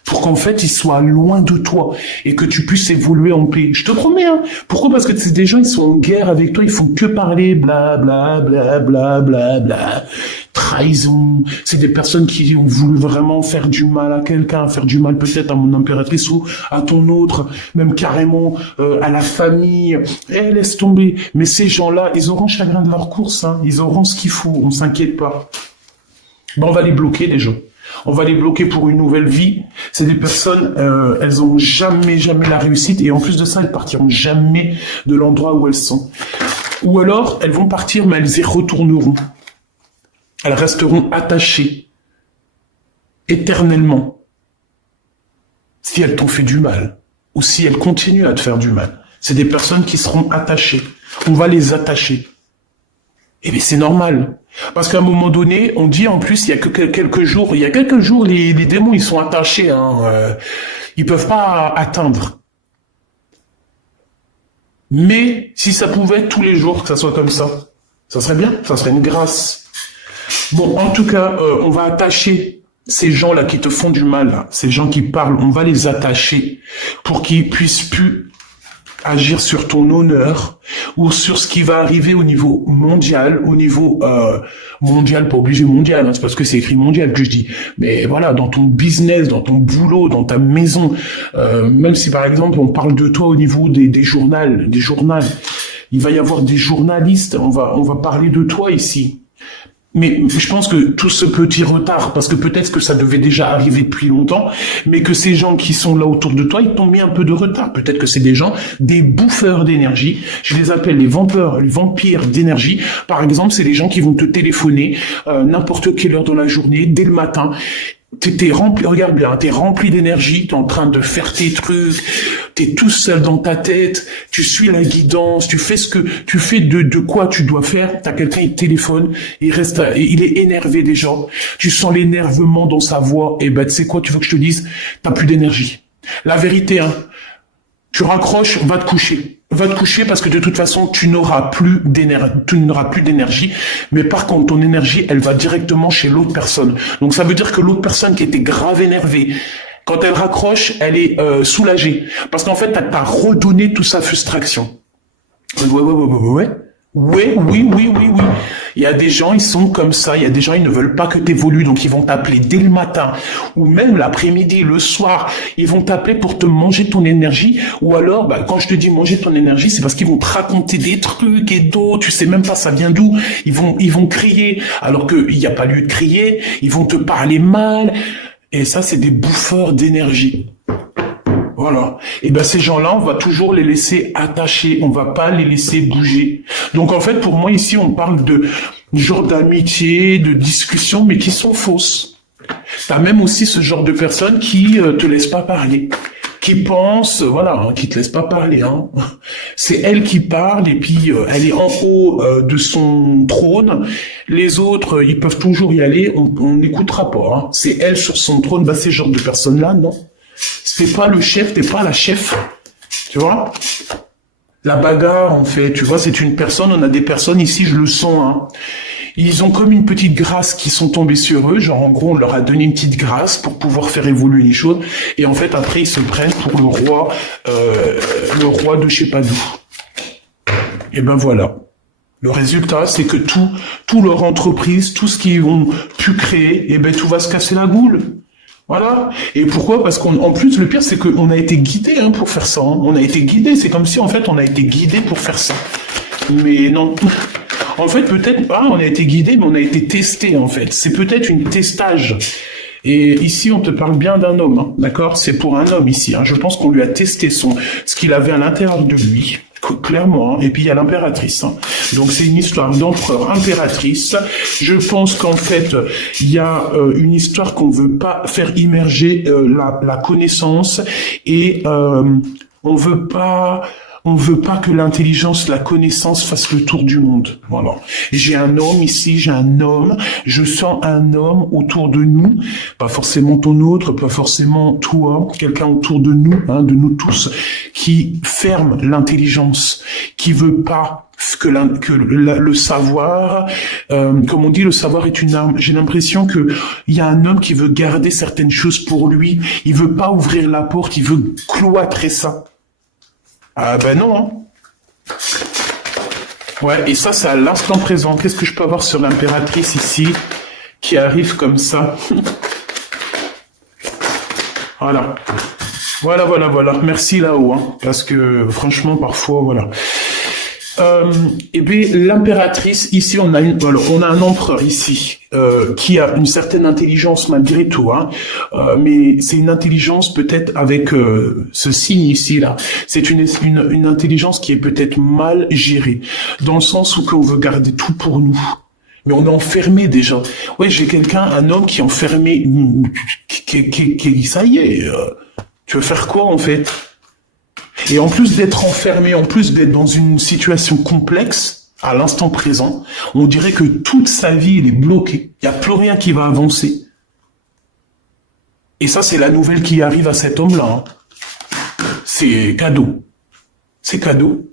Pour qu'en fait, ils soient loin de toi et que tu puisses évoluer en paix. Je te promets, hein. Pourquoi? Parce que c'est des gens, ils sont en guerre avec toi, ils font que parler, bla. Trahison. C'est des personnes qui ont voulu vraiment faire du mal à quelqu'un, faire du mal peut-être à mon impératrice ou à ton autre, même carrément à la famille. Eh, laisse tomber. Mais ces gens-là, ils auront chagrin de leur course, hein. Ils auront ce qu'il faut, on s'inquiète pas. Ben, on va les bloquer, les gens. On va les bloquer pour une nouvelle vie. C'est des personnes, elles ont jamais la réussite et en plus de ça, elles partiront jamais de l'endroit où elles sont. Ou alors, elles vont partir, mais elles y retourneront. Elles resteront attachées éternellement si elles t'ont fait du mal ou si elles continuent à te faire du mal. C'est des personnes qui seront attachées. On va les attacher. Eh bien, c'est normal. Parce qu'à un moment donné, on dit en plus, il y a quelques jours, les démons, ils sont attachés, hein, ils peuvent pas atteindre. Mais, si ça pouvait être tous les jours, que ça soit comme ça serait bien, ça serait une grâce. Bon, en tout cas, on va attacher ces gens-là qui te font du mal, là, ces gens qui parlent, on va les attacher pour qu'ils puissent plus agir sur ton honneur ou sur ce qui va arriver au niveau mondial, mondial, pas obligé mondial, hein, c'est parce que c'est écrit mondial que je dis, mais voilà, dans ton business, dans ton boulot, dans ta maison, même si par exemple on parle de toi au niveau des journaux, il va y avoir des journalistes, on va parler de toi ici. Mais je pense que tout ce petit retard, parce que peut-être que ça devait déjà arriver depuis longtemps, mais que ces gens qui sont là autour de toi, ils t'ont mis un peu de retard. Peut-être que c'est des gens, des bouffeurs d'énergie. Je les appelle les vampires d'énergie. Par exemple, c'est les gens qui vont te téléphoner n'importe quelle heure dans la journée, dès le matin. T'es rempli, regarde bien, t'es rempli d'énergie, t'es en train de faire tes trucs, t'es tout seul dans ta tête, tu suis la guidance, tu fais ce que, tu fais de quoi tu dois faire, t'as quelqu'un, il te téléphone, il est énervé déjà, tu sens l'énervement dans sa voix, et ben, tu sais quoi, tu veux que je te dise, t'as plus d'énergie. La vérité, hein, tu raccroches, va te coucher. Va te coucher parce que de toute façon, tu n'auras plus d'énergie. Mais par contre, ton énergie, elle va directement chez l'autre personne. Donc ça veut dire que l'autre personne qui était grave énervée, quand elle raccroche, elle est soulagée. Parce qu'en fait, t'as redonné toute sa frustration. Ouais. Oui. Il y a des gens, ils sont comme ça. Il y a des gens, ils ne veulent pas que tu évolues. Donc, ils vont t'appeler dès le matin ou même l'après-midi, le soir. Ils vont t'appeler pour te manger ton énergie. Ou alors, bah, quand je te dis manger ton énergie, c'est parce qu'ils vont te raconter des trucs et d'autres. Tu sais même pas ça vient d'où. Ils vont crier alors qu'il n'y a pas lieu de crier. Ils vont te parler mal. Et ça, c'est des bouffeurs d'énergie. Voilà. Et ben ces gens-là, on va toujours les laisser attachés, on va pas les laisser bouger. Donc en fait, pour moi ici, on parle de genre d'amitié, de discussion, mais qui sont fausses. T'as même aussi ce genre de personnes qui te laissent pas parler, qui pensent, voilà, hein, qui te laissent pas parler. Hein. C'est elle qui parle et puis elle est en haut de son trône. Les autres, ils peuvent toujours y aller, on n'écoutera pas. Hein. C'est elle sur son trône. Bah ces genres de personnes-là, non. T'es pas le chef, t'es pas la chef, tu vois. La bagarre, en fait, tu vois, c'est une personne, on a des personnes ici, je le sens, hein. Ils ont comme une petite grâce qui sont tombés sur eux, genre en gros, on leur a donné une petite grâce pour pouvoir faire évoluer les choses, et en fait, après, ils se prennent pour le roi de je sais pas d'où. Et ben voilà. Le résultat, c'est que tout leur entreprise, tout ce qu'ils ont pu créer, et ben tout va se casser la goule. Voilà. Et pourquoi? Parce qu'en plus, le pire, c'est qu'on a été guidé hein, pour faire ça. Hein. On a été guidé. C'est comme si, en fait, on a été guidé pour faire ça. Mais non. En fait, peut-être pas, on a été guidé, mais on a été testé, en fait. C'est peut-être une testage. Et ici, on te parle bien d'un homme, hein, d'accord? C'est pour un homme ici. Hein. Je pense qu'on lui a testé ce qu'il avait à l'intérieur de lui. Clairement, hein. Et puis il y a l'impératrice. Hein. Donc c'est une histoire d'empereur impératrice. Je pense qu'en fait, il y a une histoire qu'on veut pas faire immerger la connaissance et on veut pas que l'intelligence, la connaissance fasse le tour du monde. Voilà. J'ai un homme ici, je sens un homme autour de nous, pas forcément ton autre, pas forcément toi, quelqu'un autour de nous, hein, de nous tous, qui ferme l'intelligence, qui veut pas que le savoir, comme on dit, le savoir est une arme. J'ai l'impression que il y a un homme qui veut garder certaines choses pour lui, il veut pas ouvrir la porte, il veut cloîtrer ça. Ah ben non. Hein. Ouais, et ça, c'est à l'instant présent. Qu'est-ce que je peux avoir sur l'impératrice ici, qui arrive comme ça? Voilà. Voilà. Merci là-haut, hein, parce que franchement, parfois, voilà. Et bien l'impératrice ici on a un empereur ici qui a une certaine intelligence malgré tout hein, mais c'est une intelligence peut-être avec ce signe ici là, c'est une intelligence qui est peut-être mal gérée dans le sens où qu'on veut garder tout pour nous. Mais on est enfermé déjà. Ouais, j'ai un homme qui est enfermé, qui ça y est. Tu veux faire quoi en fait? Et en plus d'être enfermé, en plus d'être dans une situation complexe, à l'instant présent, on dirait que toute sa vie, il est bloqué. Il n'y a plus rien qui va avancer. Et ça, c'est la nouvelle qui arrive à cet homme-là. Hein. C'est cadeau. C'est cadeau.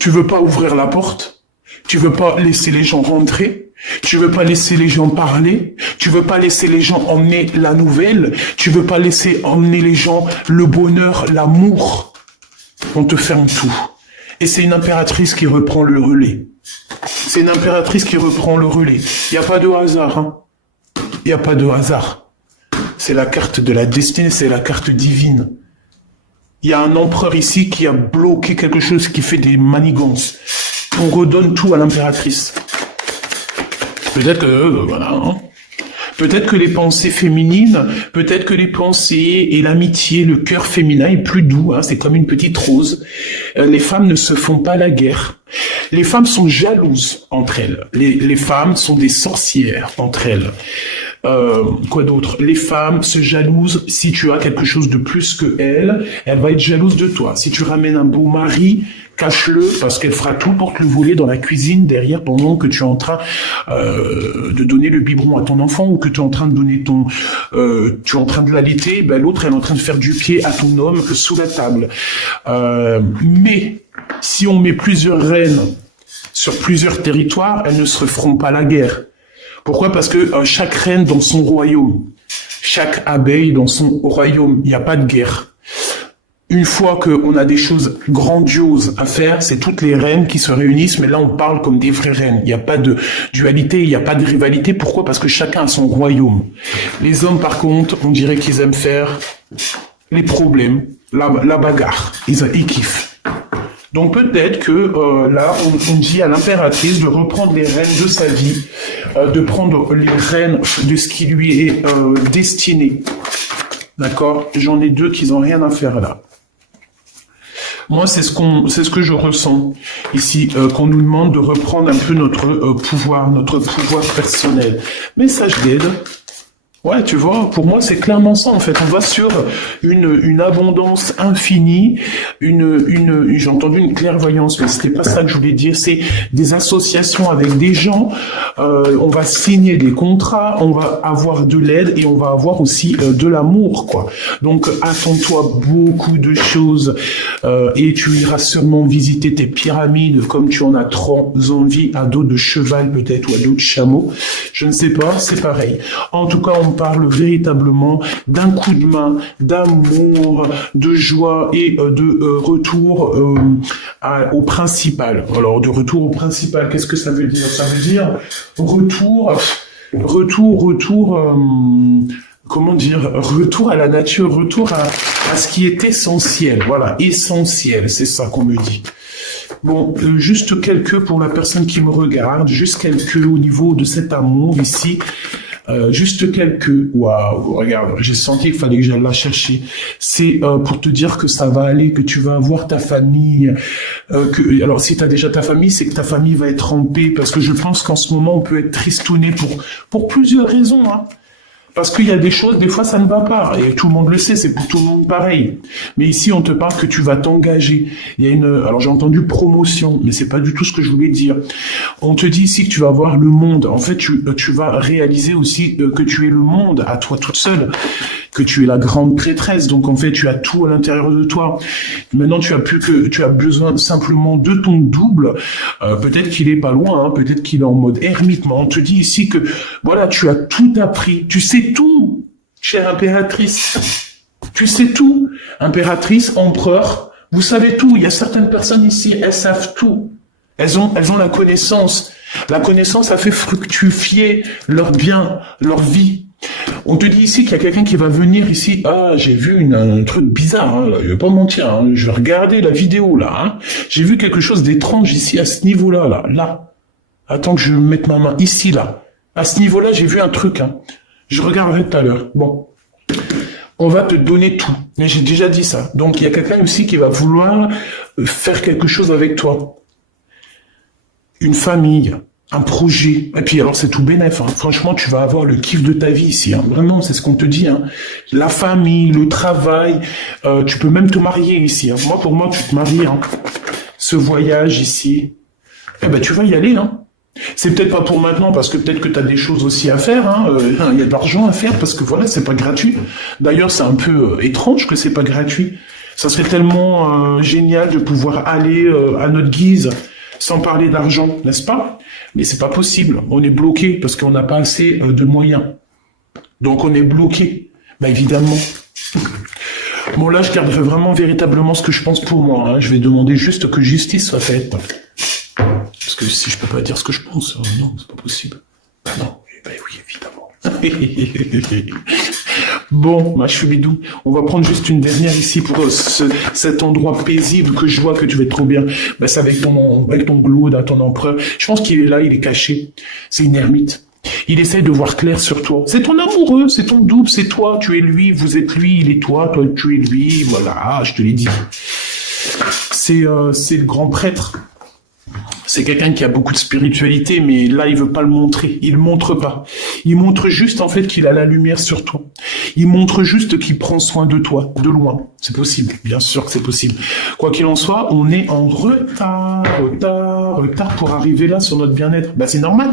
Tu veux pas ouvrir la porte? Tu veux pas laisser les gens rentrer? Tu veux pas laisser les gens parler, tu veux pas laisser les gens emmener la nouvelle, tu veux pas laisser emmener les gens le bonheur, l'amour. On te ferme tout. Et c'est une impératrice qui reprend le relais. C'est une impératrice qui reprend le relais. Il n'y a pas de hasard, hein. Il n'y a pas de hasard. C'est la carte de la destinée, c'est la carte divine. Il y a un empereur ici qui a bloqué quelque chose, qui fait des manigances. On redonne tout à l'impératrice. Peut-être que, voilà, hein. Peut-être que les pensées féminines, peut-être que les pensées et l'amitié, le cœur féminin est plus doux, hein, c'est comme une petite rose. Les femmes ne se font pas la guerre. Les femmes sont jalouses entre elles. Les femmes sont des sorcières entre elles. Quoi d'autre? Les femmes se jalousent si tu as quelque chose de plus que elle va être jalouse de toi. Si tu ramènes un beau mari, cache-le parce qu'elle fera tout pour te le voler dans la cuisine derrière pendant que tu es en train de donner le biberon à ton enfant ou que tu es en train de donner tu es en train de l'allaiter. Ben l'autre elle est en train de faire du pied à ton homme sous la table. Mais si on met plusieurs reines sur plusieurs territoires, elles ne se feront pas la guerre. Pourquoi? Parce que chaque reine dans son royaume, chaque abeille dans son royaume, il n'y a pas de guerre. Une fois qu'on a des choses grandioses à faire, c'est toutes les reines qui se réunissent, mais là on parle comme des vraies reines. Il n'y a pas de dualité, il n'y a pas de rivalité. Pourquoi? Parce que chacun a son royaume. Les hommes par contre, on dirait qu'ils aiment faire les problèmes, la bagarre. Ils kiffent. Donc peut-être que là, on dit à l'impératrice de reprendre les rênes de sa vie, de prendre les rênes de ce qui lui est destiné. D'accord? J'en ai deux qui n'ont rien à faire là. Moi, c'est ce que je ressens ici, qu'on nous demande de reprendre un peu notre pouvoir personnel. Message d'aide. Ouais, tu vois, pour moi, c'est clairement ça, en fait. On va sur une abondance infinie, j'ai entendu une clairvoyance, mais c'était pas ça que je voulais dire. C'est des associations avec des gens, on va signer des contrats, on va avoir de l'aide et on va avoir aussi de l'amour, quoi. Donc, attends-toi beaucoup de choses, et tu iras sûrement visiter tes pyramides comme tu en as trop envie, à dos de cheval peut-être, ou à dos de chameau. Je ne sais pas, c'est pareil. En tout cas, on parle véritablement d'un coup de main, d'amour, de joie et de retour au principal. Alors, de retour au principal, qu'est-ce que ça veut dire? Ça veut dire comment dire, retour à la nature, retour à ce qui est essentiel. Voilà, essentiel, c'est ça qu'on me dit. Bon, juste quelques pour la personne qui me regarde, juste quelques au niveau de cet amour ici. Juste quelques. Waouh, regarde, j'ai senti qu'il fallait que j'aille la chercher. C'est pour te dire que ça va aller, que tu vas avoir ta famille. Alors, si tu as déjà ta famille, c'est que ta famille va être en paix, parce que je pense qu'en ce moment, on peut être tristouné pour plusieurs raisons, hein. Parce qu'il y a des choses, des fois ça ne va pas, et tout le monde le sait, c'est pour tout le monde pareil. Mais ici on te parle que tu vas t'engager. Il y a alors j'ai entendu promotion, mais c'est pas du tout ce que je voulais dire. On te dit ici que tu vas voir le monde. En fait, tu vas réaliser aussi que tu es le monde à toi toute seule, que tu es la grande prêtresse. Donc en fait, tu as tout à l'intérieur de toi. Maintenant, tu as besoin simplement de ton double. Peut-être qu'il est pas loin, hein, peut-être qu'il est en mode ermite. Mais on te dit ici que voilà, tu as tout appris. Tu sais tout, chère impératrice. Tu sais tout, impératrice, empereur. Vous savez tout. Il y a certaines personnes ici, elles savent tout. Elles ont la connaissance. La connaissance a fait fructifier leur bien, leur vie. On te dit ici qu'il y a quelqu'un qui va venir ici. Ah, j'ai vu un truc bizarre, hein, là, je vais pas mentir, hein, je vais regarder la vidéo là. Hein. J'ai vu quelque chose d'étrange ici à ce niveau-là, là. Attends que je mette ma main ici, là. À ce niveau-là, j'ai vu un truc. Hein. Je regarderai tout à l'heure. Bon. On va te donner tout. Mais j'ai déjà dit ça. Donc il y a quelqu'un aussi qui va vouloir faire quelque chose avec toi. Une famille. Un projet. Et puis alors c'est tout bénef. Hein. Franchement, tu vas avoir le kiff de ta vie ici. Hein. Vraiment, c'est ce qu'on te dit. Hein. La famille, le travail. Tu peux même te marier ici. Hein. Moi, pour moi, tu te maries. Hein. Ce voyage ici. Eh ben, tu vas y aller. Hein. C'est peut-être pas pour maintenant parce que peut-être que tu as des choses aussi à faire. Hein. Il y a de l'argent à faire parce que voilà, c'est pas gratuit. D'ailleurs, c'est un peu étrange que c'est pas gratuit. Ça serait tellement génial de pouvoir aller à notre guise. Sans parler d'argent, n'est-ce pas? Mais c'est pas possible. On est bloqué parce qu'on n'a pas assez de moyens. Donc on est bloqué. Bah évidemment. Bon là, je garderai vraiment véritablement ce que je pense pour moi. Hein. Je vais demander juste que justice soit faite. Parce que si je peux pas dire ce que je pense, non, c'est pas possible. Bah non, bah oui, évidemment. Bon, ma choubidou, on va prendre juste une dernière ici pour cet endroit paisible que je vois que tu vas être trop bien. Ben, c'est avec ton glaude, ton empereur. Je pense qu'il est là, il est caché. C'est une ermite. Il essaye de voir clair sur toi. C'est ton amoureux, c'est ton double, c'est toi, tu es lui, vous êtes lui, il est toi tu es lui, voilà, je te l'ai dit. C'est le grand prêtre. C'est quelqu'un qui a beaucoup de spiritualité, mais là, il veut pas le montrer. Il le montre pas. Il montre juste, en fait, qu'il a la lumière sur toi. Il montre juste qu'il prend soin de toi, de loin. C'est possible. Bien sûr que c'est possible. Quoi qu'il en soit, on est en retard pour arriver là sur notre bien-être. Bah, c'est normal.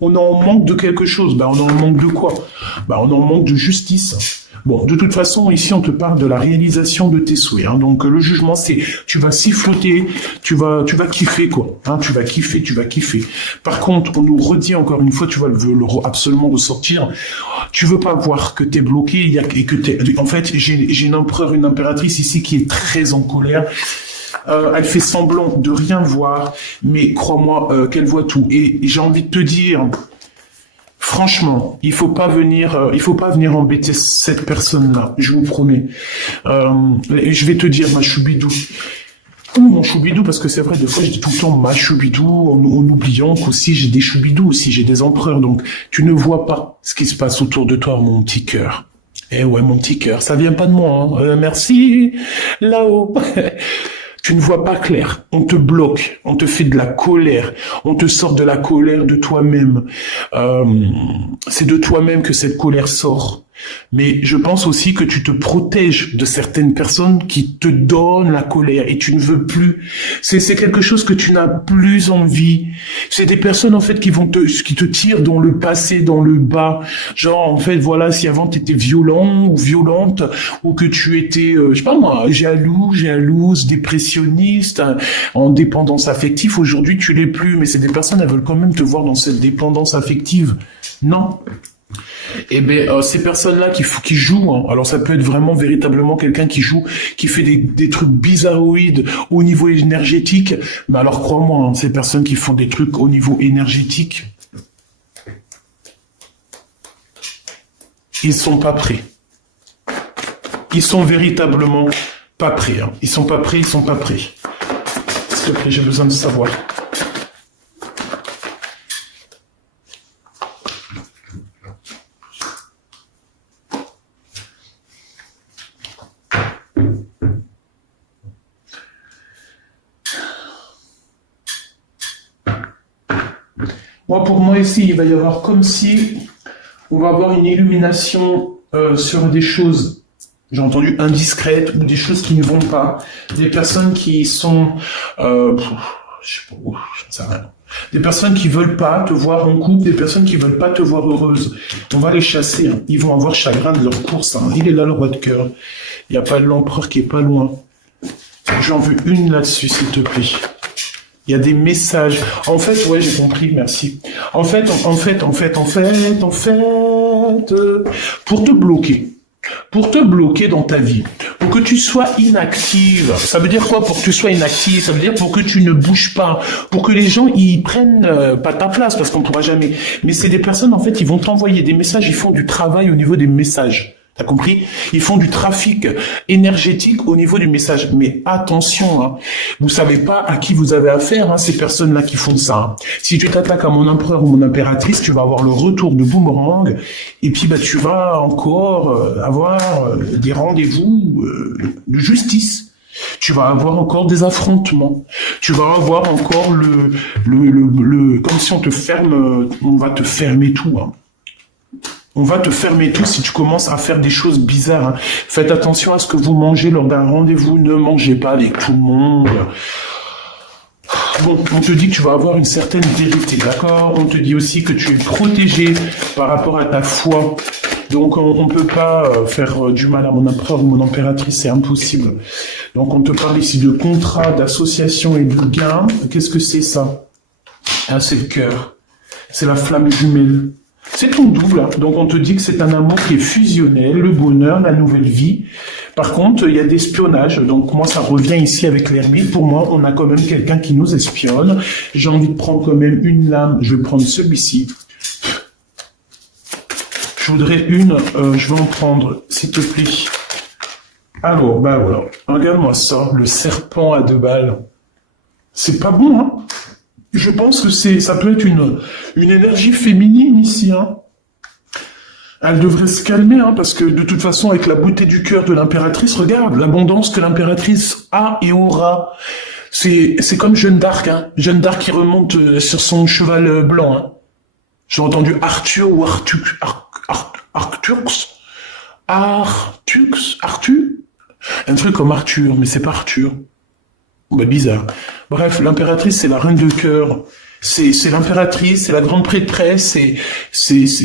On est en manque de quelque chose. Bah, on est en manque de quoi? Bah, on est en manque de justice. Bon, de toute façon, ici, on te parle de la réalisation de tes souhaits. Hein. Donc, le jugement, c'est, tu vas siffloter, tu vas kiffer, quoi. Hein, tu vas kiffer. Par contre, on nous redit encore une fois, tu vas absolument ressortir. Tu veux pas voir que t'es bloqué, et que t'es, en fait, j'ai une empereur, une impératrice ici qui est très en colère. Elle fait semblant de rien voir, mais crois-moi qu'elle voit tout. Et j'ai envie de te dire, franchement, il faut pas venir embêter cette personne-là, je vous promets. Je vais te dire, ma choubidou, ou mon choubidou, parce que c'est vrai, des fois, je dis tout le temps ma choubidou, en oubliant qu'aussi j'ai des choubidous, aussi j'ai des empereurs, donc tu ne vois pas ce qui se passe autour de toi, mon petit cœur. Eh ouais, mon petit cœur, ça vient pas de moi, hein. Merci, là-haut. Tu ne vois pas clair, on te bloque, on te fait de la colère, on te sort de la colère de toi-même. C'est de toi-même que cette colère sort. Mais je pense aussi que tu te protèges de certaines personnes qui te donnent la colère et tu ne veux plus. C'est quelque chose que tu n'as plus envie. C'est des personnes en fait qui te tirent dans le passé, dans le bas. Genre en fait voilà, si avant tu étais violent ou violente ou que tu étais je sais pas moi, jalouse, dépressionniste, en dépendance affective, aujourd'hui tu l'es plus, mais c'est des personnes, elles veulent quand même te voir dans cette dépendance affective. Non. Eh ben ces personnes-là qui jouent, hein, alors ça peut être vraiment véritablement quelqu'un qui joue, qui fait des trucs bizarroïdes au niveau énergétique, mais alors crois-moi, hein, ces personnes qui font des trucs au niveau énergétique, ils sont pas prêts. Ils sont véritablement pas prêts. Hein. Ils sont pas prêts. S'il te plaît, j'ai besoin de savoir. Pour moi ici, il va y avoir comme si on va avoir une illumination sur des choses, j'ai entendu indiscrètes, ou des choses qui ne vont pas, des personnes qui sont, je sais pas, j'en sais rien. Des personnes qui veulent pas te voir en couple, des personnes qui veulent pas te voir heureuse. On va les chasser, hein. Ils vont avoir chagrin de leur course. Hein. Il est là le roi de cœur. Il n'y a pas l'empereur qui est pas loin. J'en veux une là-dessus, s'il te plaît. Il y a des messages. En fait, ouais, j'ai compris, merci. En fait, pour te bloquer dans ta vie, pour que tu sois inactive. Ça veut dire quoi pour que tu sois inactive? Ça veut dire pour que tu ne bouges pas, pour que les gens ils prennent pas ta place, parce qu'on pourra jamais. Mais c'est des personnes en fait, ils vont t'envoyer des messages, ils font du travail au niveau des messages. T'as compris? Ils font du trafic énergétique au niveau du message. Mais attention, hein, vous savez pas à qui vous avez affaire, hein, ces personnes-là qui font ça. Hein. Si tu t'attaques à mon empereur ou mon impératrice, tu vas avoir le retour de boomerang, et puis bah tu vas encore avoir des rendez-vous de justice. Tu vas avoir encore des affrontements. Tu vas avoir encore comme si on te ferme, on va te fermer tout. Hein. On va te fermer tout si tu commences à faire des choses bizarres. Hein. Faites attention à ce que vous mangez lors d'un rendez-vous. Ne mangez pas avec tout le monde. Bon, on te dit que tu vas avoir une certaine vérité, d'accord? On te dit aussi que tu es protégé par rapport à ta foi. Donc, on ne peut pas faire du mal à mon empereur ou mon impératrice, c'est impossible. Donc, on te parle ici de contrat, d'association et de gain. Qu'est-ce que c'est ça? Ah, c'est le cœur. C'est la flamme jumelle. C'est ton double, hein. Donc on te dit que c'est un amour qui est fusionnel, le bonheur, la nouvelle vie. Par contre, il y a des espionnages, donc moi ça revient ici avec l'ermite. Pour moi, on a quand même quelqu'un qui nous espionne. J'ai envie de prendre quand même une lame, je vais prendre celui-ci. Je voudrais je vais en prendre, s'il te plaît. Alors, bah voilà, regarde-moi ça, le serpent à 2 balles. C'est pas bon, hein? Je pense que ça peut être une énergie féminine ici, hein. Elle devrait se calmer, hein, parce que de toute façon, avec la beauté du cœur de l'impératrice, regarde l'abondance que l'impératrice a et aura. C'est comme Jeanne d'Arc, hein. Jeanne d'Arc qui remonte sur son cheval blanc, hein. J'ai entendu Arthur ou Arthux. Arthur? Un truc comme Arthur, mais c'est pas Arthur. Bah, bizarre. Bref, l'impératrice, c'est la reine de cœur. C'est l'impératrice, c'est la grande prêtresse, c'est...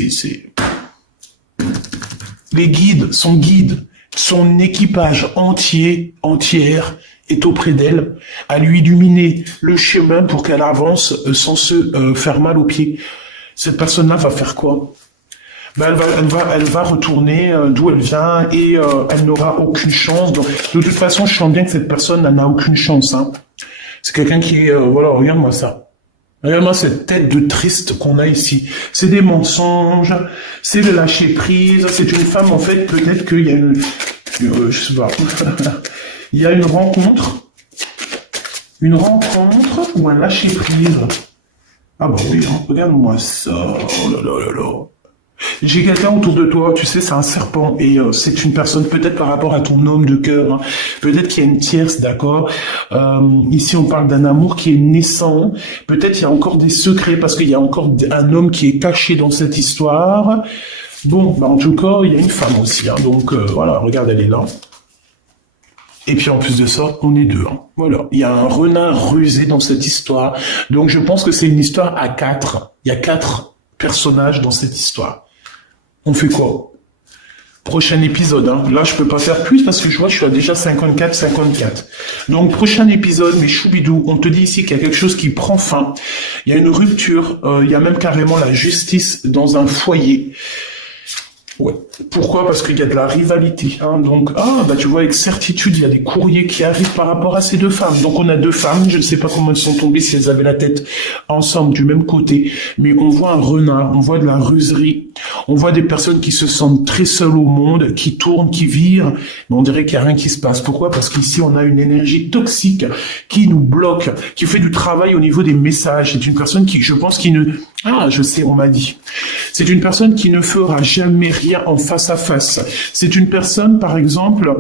Les guides, son équipage entière est auprès d'elle, à lui illuminer le chemin pour qu'elle avance sans se faire mal aux pieds. Cette personne-là va faire quoi? Ben elle va retourner d'où elle vient et elle n'aura aucune chance. Donc, de toute façon, je sens bien que cette personne n'a aucune chance. Hein. C'est quelqu'un qui est... voilà, regarde-moi ça. Regarde-moi cette tête de triste qu'on a ici. C'est des mensonges, c'est de lâcher prise. C'est une femme, en fait, peut-être qu'il y a une... je sais pas. Il y a une rencontre ou un lâcher prise. Ah bah oui, hein, regarde-moi ça. Oh là là là là. J'ai quelqu'un autour de toi, tu sais, c'est un serpent, et c'est une personne, peut-être par rapport à ton homme de cœur, hein, peut-être qu'il y a une tierce, d'accord. Ici, on parle d'un amour qui est naissant, peut-être il y a encore des secrets, parce qu'il y a encore un homme qui est caché dans cette histoire. Bon, bah en tout cas, il y a une femme aussi, hein, donc voilà, regarde, elle est là. Et puis en plus de ça, on est deux. Hein. Voilà, il y a un renard rusé dans cette histoire, donc je pense que c'est une histoire à 4. Il y a 4 personnages dans cette histoire. On fait quoi? Prochain épisode, hein. Là je peux pas faire plus parce que je vois que je suis à déjà 54. Donc prochain épisode, mais choubidou, on te dit ici qu'il y a quelque chose qui prend fin. Il y a une rupture, il y a même carrément la justice dans un foyer. Ouais. Pourquoi? Parce qu'il y a de la rivalité. Hein. Donc, bah tu vois, avec certitude, il y a des courriers qui arrivent par rapport à ces 2 femmes. Donc on a 2 femmes, je ne sais pas comment elles sont tombées, si elles avaient la tête ensemble du même côté, mais on voit un renard, on voit de la ruserie, on voit des personnes qui se sentent très seules au monde, qui tournent, qui virent, mais on dirait qu'il n'y a rien qui se passe. Pourquoi? Parce qu'ici on a une énergie toxique qui nous bloque, qui fait du travail au niveau des messages. C'est une personne qui, je pense, qui ne... Ah, je sais, on m'a dit. C'est une personne qui ne fera jamais rien en face à face. C'est une personne, par exemple,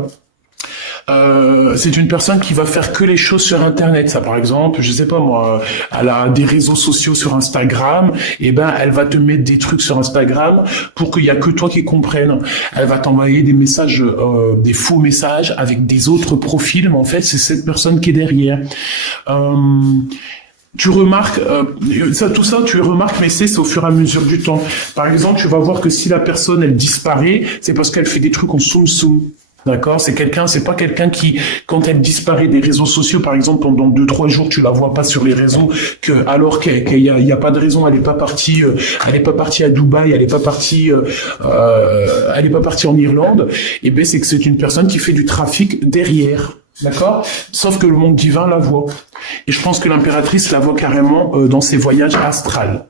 c'est une personne qui va faire que les choses sur Internet. Ça, par exemple, je sais pas moi, elle a des réseaux sociaux sur Instagram, et ben elle va te mettre des trucs sur Instagram pour qu'il y a que toi qui comprennes. Elle va t'envoyer des messages, des faux messages avec des autres profils, mais en fait c'est cette personne qui est derrière. Tu remarques, tout ça, tu remarques, mais c'est au fur et à mesure du temps. Par exemple, tu vas voir que si la personne, elle disparaît, c'est parce qu'elle fait des trucs en soum. D'accord? C'est pas quelqu'un qui, quand elle disparaît des réseaux sociaux, par exemple, pendant 2-3 jours, tu la vois pas sur les réseaux, alors qu'il y a pas de raison, elle est pas partie à Dubaï, elle est pas partie en Irlande, et ben, c'est que c'est une personne qui fait du trafic derrière. D'accord? Sauf que le monde divin la voit. Et je pense que l'impératrice la voit carrément dans ses voyages astrales.